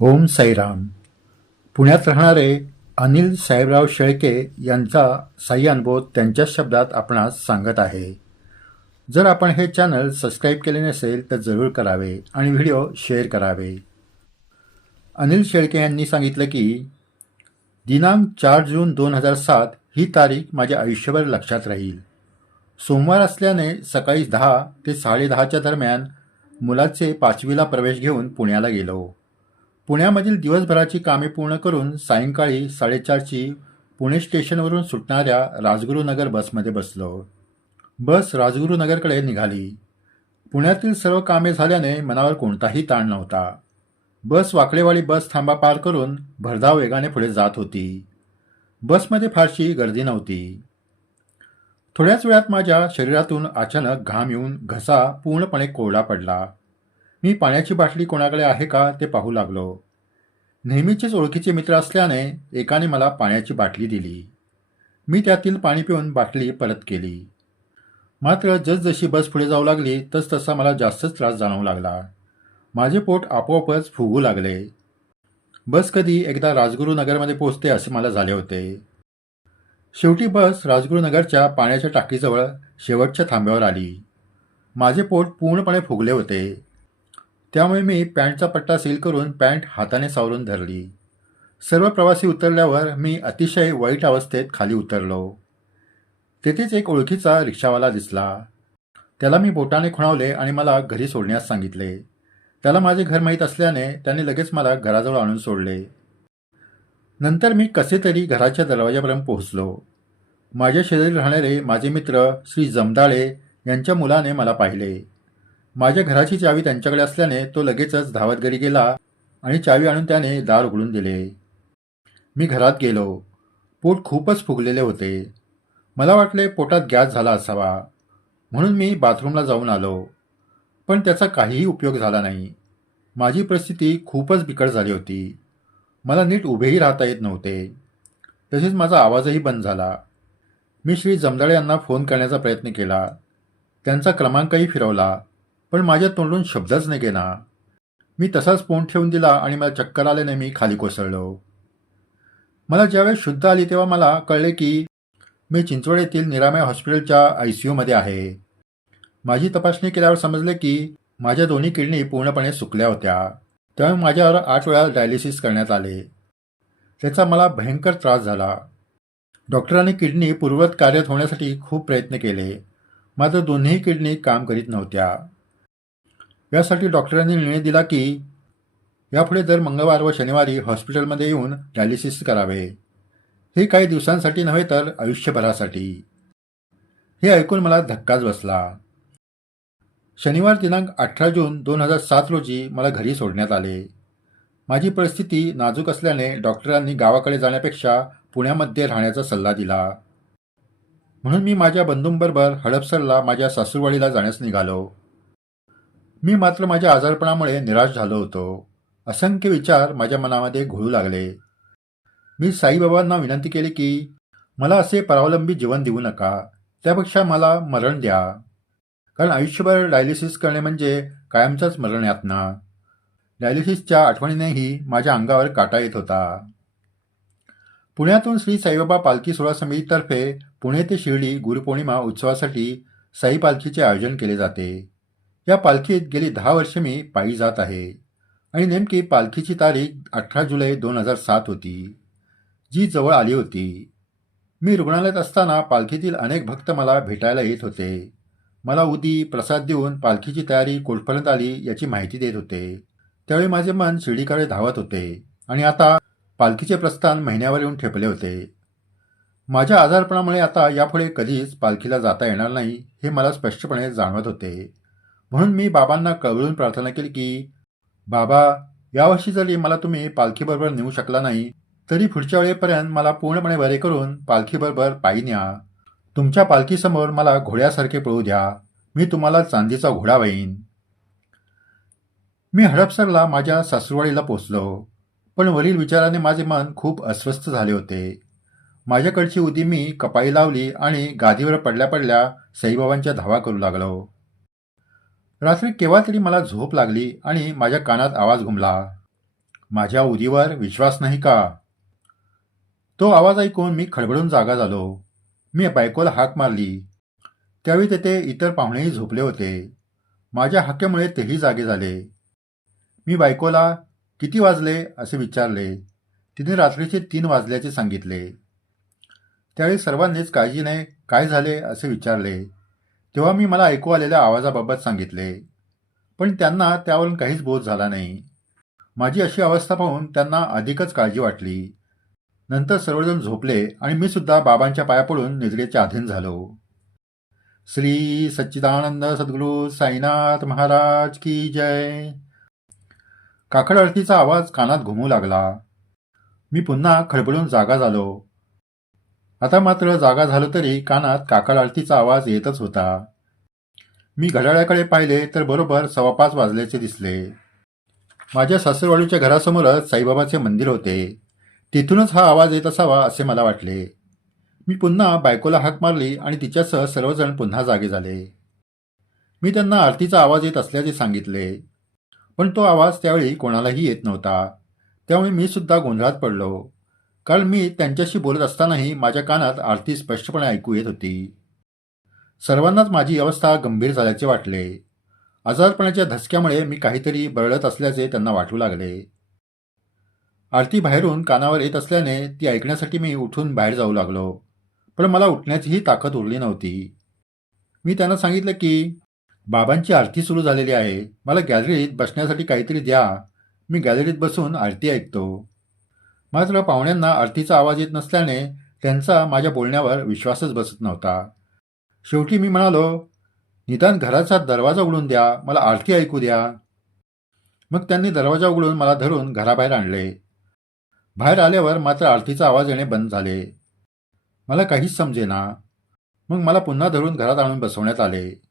ओम साईराम. पुण्यात राहणारे अनिल साहेबराव शेळके यांचा साई अनुभव त्यांच्या शब्दात आपणास सांगत आहे. जर आपण हे चॅनल सबस्क्राईब केले नसेल तर जरूर करावे आणि व्हिडिओ शेअर करावे. अनिल शेळके यांनी सांगितलं की दिनांक चार जून दोन हजार सात ही तारीख माझ्या आयुष्यभर लक्षात राहील. सोमवार असल्याने सकाळी दहा ते साडेदहाच्या दरम्यान मुलाचे पाचवीला प्रवेश घेऊन पुण्याला गेलो. पुण्यामधील दिवसभराची कामे पूर्ण करून सायंकाळी साडेचारची पुणे स्टेशनवरून सुटणाऱ्या राजगुरुनगर बसमध्ये बसलो. बस राजगुरुनगरकडे निघाली. पुण्यातील सर्व कामे झाल्याने मनावर कोणताही ताण नव्हता. बस वाकडेवाडी बस थांबा पार करून भरधाव वेगाने पुढे जात होती. बसमध्ये फारशी गर्दी नव्हती. थोड्याच वेळात माझ्या शरीरातून अचानक घाम येऊन घसा पूर्णपणे कोरडा पडला. मी पाण्याची बाटली कोणाकडे आहे का ते पाहू लागलो. नेहमीचेच ओळखीचे मित्र असल्याने एकाने मला पाण्याची बाटली दिली. मी त्यातील पाणी पिऊन बाटली परत केली. मात्र जसजशी बस पुढे जाऊ लागली तस तसा मला जास्तच त्रास जाणवू लागला. माझे पोट आपोआपच फुगू लागले. बस कधी एकदा राजगुरुनगरमध्ये पोचते असे मला झाले होते. शेवटी बस राजगुरुनगरच्या पाण्याच्या टाकीजवळ शेवटच्या थांब्यावर आली. माझे पोट पूर्णपणे फुगले होते. त्यामुळे मी पॅन्टचा पट्टा सील करून पॅन्ट हाताने सावरून धरली. सर्व प्रवासी उतरल्यावर मी अतिशय वाईट अवस्थेत खाली उतरलो. तेथेच एक ओळखीचा रिक्षावाला दिसला. त्याला मी बोटाने खुणावले आणि मला घरी सोडण्यास सांगितले. त्याला माझे घर माहीत असल्याने त्याने लगेच मला घराजवळ आणून सोडले. नंतर मी कसे तरी घराच्या दरवाजापर्यंत पोहोचलो. माझ्या शेजारी राहणारे माझे मित्र श्री जमदाळे यांच्या मुलाने मला पाहिले. माझ्या घराची चावी त्यांच्याकडे असल्याने तो लगेचच धावत घरी गेला आणि चावी आणून त्याने दार उघडून दिले. मी घरात गेलो. पोट खूपच फुगलेले होते. मला वाटले पोटात गॅस झाला असावा. म्हणून मी बाथरूमला जाऊन आलो. पण त्याचा काहीही उपयोग झाला नाही. माझी परिस्थिती खूपच बिकट झाली होती. मला नीट उभेही राहता येत नव्हते. तसेच माझा आवाजही बंद झाला. मी श्री जमदाळे यांना फोन करण्याचा प्रयत्न केला. त्यांचा क्रमांकही फिरवला. पण माझ्या तोंडून शब्दच नाही गेला. मी तसाच फोन ठेवून दिला आणि मला चक्कर आल्याने मी खाली कोसळलो. मला ज्यावेळेस शुद्ध आली तेव्हा मला कळले की मी चिंचवड येथील निरामय हॉस्पिटलच्या आय सी यूमध्ये आहे. माझी तपासणी केल्यावर समजले की माझ्या दोन्ही किडनी पूर्णपणे सुकल्या होत्या. त्यामुळे माझ्यावर आठ वेळा डायलिसिस करण्यात आले. त्याचा मला भयंकर त्रास झाला. डॉक्टरांनी किडनी पूर्वत कार्यरत होण्यासाठी खूप प्रयत्न केले. मात्र दोन्ही किडनी काम करीत नव्हत्या. यासाठी डॉक्टरांनी निर्णय दिला की यापुढे दर मंगळवार व शनिवारी हॉस्पिटलमध्ये येऊन डायलिसिस करावे. हे काही दिवसांसाठी नव्हे तर आयुष्यभरासाठी. हे ऐकून मला धक्काच बसला. शनिवार दिनांक अठरा जून दोन हजार सात रोजी मला घरी सोडण्यात आले. माझी परिस्थिती नाजूक असल्याने डॉक्टरांनी गावाकडे जाण्यापेक्षा पुण्यामध्ये राहण्याचा सल्ला दिला. म्हणून मी माझ्या बंधूंबरोबर हडपसरला माझ्या सासूरवाडीला जाण्यास निघालो. मी मात्र माझ्या आजारपणामुळे निराश झालो होतो. असंख्य विचार माझ्या मनामध्ये घोळू लागले. मी साईबाबांना विनंती केली की मला असे परावलंबी जीवन देऊ नका. त्यापेक्षा मला मरण द्या. कारण आयुष्यभर डायलिसिस करणे म्हणजे कायमचाच मरण यातना. डायलिसिसच्या आठवणीनेही माझ्या अंगावर काटा येत होता. पुण्यातून श्री साईबाबा पालखी सोहळा समितीतर्फे पुणे ते शिर्डी गुरुपौर्णिमा उत्सवासाठी साई पालखीचे आयोजन केले जाते. या पालखीत गेली दहा वर्षे मी पायी जात आहे. आणि नेमकी पालखीची तारीख अठरा जुलै दोन हजार सात होती. जी जवळ आली होती. मी रुग्णालयात असताना पालखीतील अनेक भक्त मला भेटायला येत होते. मला उदी प्रसाद देऊन पालखीची तयारी कोठपर्यंत आली याची माहिती देत होते. त्यावेळी माझे मन शिर्डीकडे धावत होते आणि आता पालखीचे प्रस्थान महिन्यावर येऊन ठेपले होते. माझ्या आजारपणामुळे आता यापुढे कधीच पालखीला जाता येणार नाही हे मला स्पष्टपणे जाणवत होते. म्हणून मी बाबांना कळवळून प्रार्थना केली की बाबा यावर्षी जरी मला तुम्ही पालखीबरोबर नेऊ शकला नाही तरी पुढच्या वेळेपर्यंत मला पूर्णपणे बरे करून पालखीबरोबर पायी न्या. तुमच्या पालखीसमोर मला घोड्यासारखे पळू द्या. मी तुम्हाला चांदीचा घोडा वहीन. मी हडपसरला माझ्या सासूरवाडीला पोचलो पण वरील विचाराने माझे मन खूप अस्वस्थ झाले होते. माझ्याकडची उदी मी कपाळी लावली आणि गादीवर पडल्या पडल्या साईबाबांच्या धावा करू लागलो. रात्री केव्हा तरी मला झोप लागली आणि माझ्या कानात आवाज घुमला. माझ्या उदीवर विश्वास नाही का? तो आवाज ऐकून मी खडबडून जागा झालो. मी बायकोला हाक मारली. त्यावेळी तेथे इतर पाहुणेही झोपले होते. माझ्या हाकेमुळे तेही जागे झाले. मी बायकोला किती वाजले? असे विचारले. तिने रात्रीचे तीन वाजल्याचे सांगितले. त्यावेळी सर्वांनीच काळजीने काय झाले? असे विचारले. तेव्हा मी मला ऐकू आलेल्या आवाजाबाबत सांगितले. पण त्यांना त्यावरून काहीच बोध झाला नाही. माझी अशी अवस्था पाहून त्यांना अधिकच काळजी वाटली. नंतर सर्वजण झोपले आणि मी सुद्धा बाबांच्या पाया पडून निद्रेच्या अधीन झालो. श्री सच्चिदानंद सद्गुरू साईनाथ महाराज की जय. काकड आरतीचा आवाज कानात घुमू लागला. मी पुन्हा खडबडून जागा झालो. आता मात्र जागा झालं तरी कानात काकाळ आरतीचा आवाज येतच होता. मी घड्याळ्याकडे पाहिले तर बरोबर सव्वा पाच वाजल्याचे दिसले. माझ्या सासरवाडीच्या घरासमोरच साईबाबाचे मंदिर होते. तिथूनच हा आवाज येत असावा असे मला वाटले. मी पुन्हा बायकोला हाक मारली आणि तिच्यासह सर्वजण पुन्हा जागे झाले. मी त्यांना आरतीचा आवाज येत असल्याचे सांगितले. पण तो आवाज त्यावेळी कोणालाही येत नव्हता. त्यामुळे मी सुद्धा गोंधळात पडलो. कारण मी त्यांच्याशी बोलत असतानाही माझ्या कानात आरती स्पष्टपणे ऐकू येत होती. सर्वांनाच माझी अवस्था गंभीर झाल्याचे वाटले. आजारपणाच्या धसक्यामुळे मी काहीतरी बरळत असल्याचे त्यांना वाटू लागले. आरती बाहेरून कानावर येत असल्याने ती ऐकण्यासाठी मी उठून बाहेर जाऊ लागलो. पण मला उठण्याचीही ताकद उरली नव्हती. मी त्यांना सांगितलं की बाबांची आरती सुरू झालेली आहे. मला गॅलरीत बसण्यासाठी काहीतरी द्या. मी गॅलरीत बसून आरती ऐकतो. मात्र पाहुण्यांना आरतीचा आवाज येत नसल्याने त्यांचा माझ्या बोलण्यावर विश्वासच बसत नव्हता. शेवटी मी म्हणालो निदान घराचा दरवाजा उघडून द्या मला आरती ऐकू द्या. मग त्यांनी दरवाजा उघडून मला धरून घराबाहेर आणले. बाहेर आल्यावर मात्र आरतीचा आवाज येणे बंद झाले. मला काहीच समजेना. मग मला पुन्हा धरून घरात आणून बसवण्यात आले.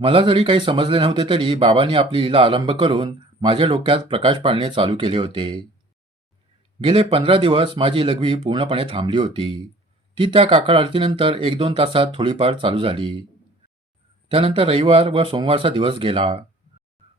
मला जरी काही समजले नव्हते तरी बाबांनी आपली लीला आरंभ करून माझ्या डोक्यात प्रकाश पाडणे चालू केले होते. गेले पंधरा दिवस माझी लघवी पूर्णपणे थांबली होती. ती त्या काकड आरतीनंतर एक दोन तासात थोडीफार चालू झाली. त्यानंतर रविवार व सोमवारचा दिवस गेला.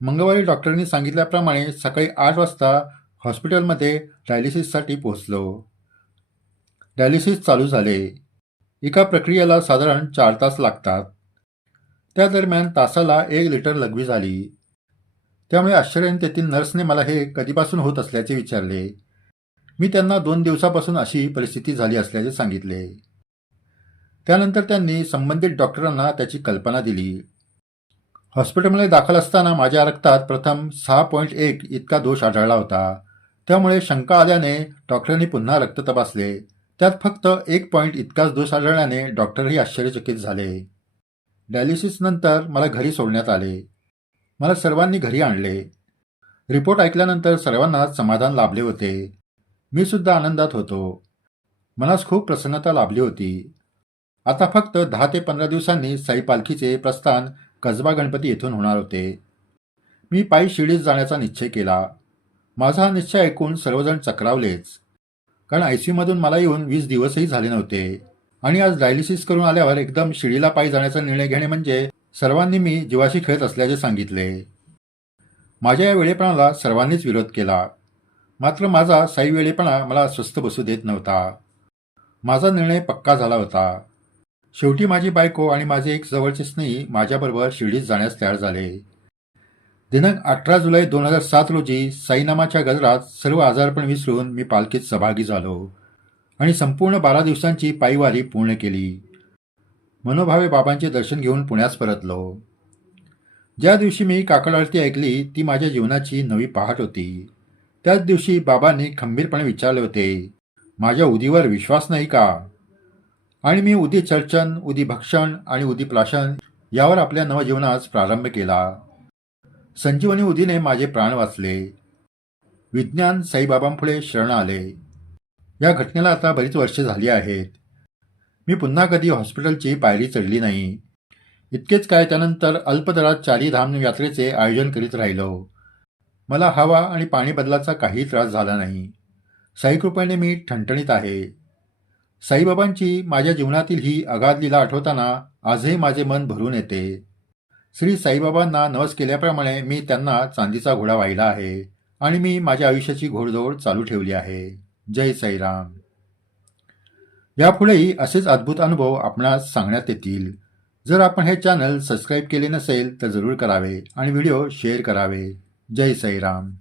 मंगळवारी डॉक्टरांनी सांगितल्याप्रमाणे सकाळी आठ वाजता हॉस्पिटलमध्ये डायलिसिससाठी पोहोचलो. डायलिसिस चालू झाले. एका प्रक्रियेला साधारण चार तास लागतात. त्या दरम्यान तासाला एक लिटर लघवी झाली. त्यामुळे आश्चर्याने तेथील नर्सने मला हे कधीपासून होत असल्याचे विचारले. मी त्यांना दोन दिवसापासून अशी परिस्थिती झाली असल्याचे सांगितले. त्यानंतर त्यांनी संबंधित डॉक्टरांना त्याची कल्पना दिली. हॉस्पिटलमध्ये दाखल असताना माझ्या रक्तात प्रथम सहा पॉईंट एक इतका दोष आढळला होता. त्यामुळे शंका आल्याने डॉक्टरांनी पुन्हा रक्त तपासले. त्यात फक्त एक पॉईंट इतकाच दोष आढळल्याने डॉक्टरही आश्चर्यचकित झाले. डायलिसिसनंतर मला घरी सोडण्यात आले. मला सर्वांनी घरी आणले. रिपोर्ट ऐकल्यानंतर सर्वांनाच समाधान लाभले होते. मी सुद्धा आनंदात होतो. मनास खूप प्रसन्नता लाभली होती. आता फक्त दहा ते पंधरा दिवसांनी साई पालखीचे प्रस्थान कसबा गणपती येथून होणार होते. मी पायी शिडीत जाण्याचा निश्चय केला. माझा हा निश्चय ऐकून सर्वजण चक्रावलेच. कारण आय सी मला येऊन वीस दिवसही झाले नव्हते. आणि आज डायलिसिस करून आल्यावर एकदम शिडीला पायी जाण्याचा निर्णय घेणे म्हणजे सर्वांनी मी जीवाशी खेळत असल्याचे सांगितले. माझ्या या वेळेपणाला सर्वांनीच विरोध केला. मात्र माझा साई वेळेपणा मला स्वस्थ बसू देत नव्हता. माझा निर्णय पक्का झाला होता. शेवटी माझी बायको आणि माझे एक जवळचे स्नेही माझ्याबरोबर शिर्डीत जाण्यास तयार झाले. दिनांक अठरा जुलै दोन हजार सात रोजी साईनामाच्या गजरात सर्व आजारपण विसरून मी पालखीत सहभागी झालो आणि संपूर्ण बारा दिवसांची पायीवारी पूर्ण केली. मनोभावे बाबांचे दर्शन घेऊन पुण्यास परतलो. ज्या दिवशी मी काकड आरती ऐकली ती माझ्या जीवनाची नवी पहाट होती. त्याच दिवशी बाबांनी खंबीरपणे विचारले होते माझ्या उदीवर विश्वास नाही का? आणि मी उदी चर्चन उदी भक्षण आणि उदी प्राशन यावर आपल्या नवजीवनास प्रारंभ केला. संजीवनी उदीने माझे प्राण वाचले. विज्ञान साईबाबांपुढे शरण आले. या घटनेला आता बरीच वर्षे झाली आहेत. मी पुन्हा कधी हॉस्पिटलची पायरी चढली नाही. इतकेच काय त्यानंतर अल्पदरात चारी धाम यात्रेचे आयोजन करीत राहिलो. मला हवा आणि पाणी बदलाचा काही त्रास झाला नाही. साईकृपेने मी ठणठणीत आहे. साईबाबांची माझ्या जीवनातील ही अगाध लीला आठवताना आजही माझे मन भरून येते. श्री साईबाबांना नवस केल्याप्रमाणे मी त्यांना चांदीचा घोडा वाहिला आहे आणि मी माझ्या आयुष्याची घोडदौड चालू ठेवली आहे. जय साईराम. यापुढेही असेच अद्भुत अनुभव आपणास सांगण्यात येतील. जर आपण हे चॅनल सबस्क्राईब केले नसेल तर जरूर करावे आणि व्हिडिओ शेअर करावे. जय साईराम.